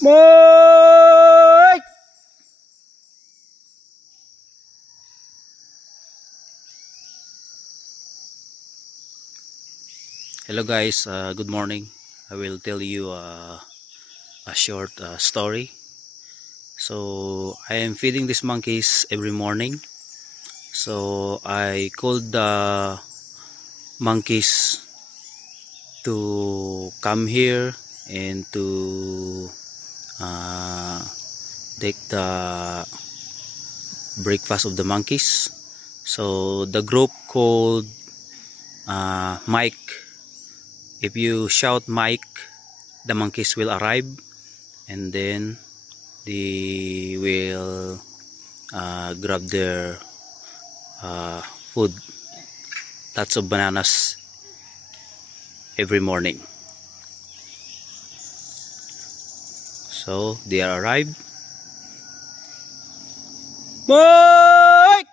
Mike! Hello guys, good morning. I will tell you a short story. So I am feeding these monkeys every morning. So I called the monkeys to come here and to take the breakfast of the monkeys. So the group called Mike. If you shout Mike, the monkeys will arrive and then they will grab their food, lots of bananas every morning. So they are arrived. Mike!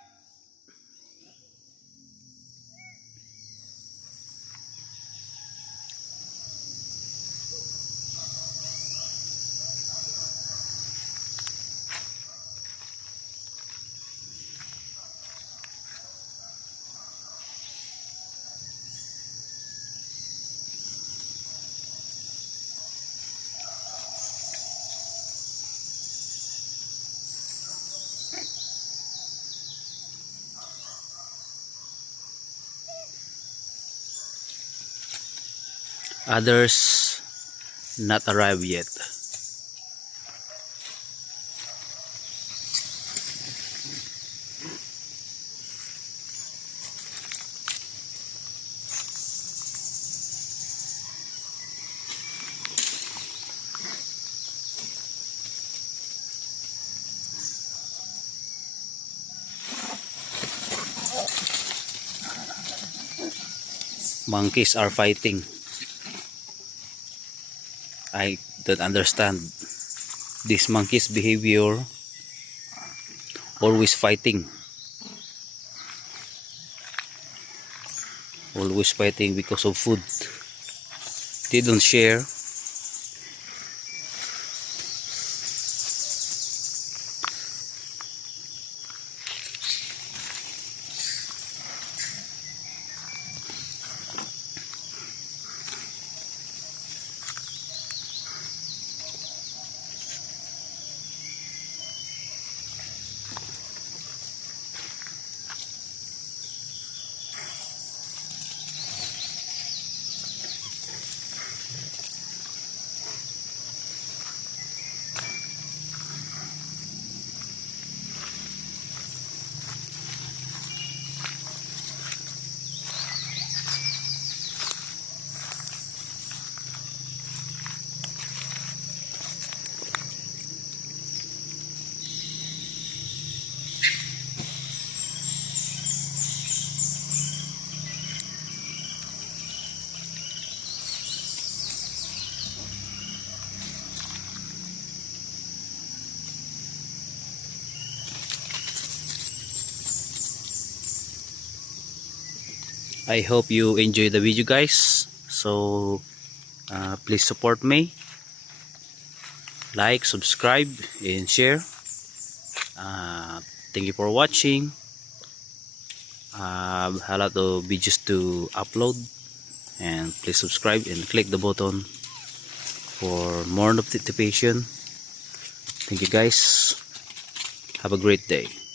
Others not arrived yet. Monkeys are fighting. I don't understand this monkey's behavior, always fighting because of food. They don't share. I hope you enjoy the video guys. So please support me, like, subscribe and share. Thank you for watching. A lot of videos to upload, and please subscribe and click the button for more notification. Thank you guys, have a great day.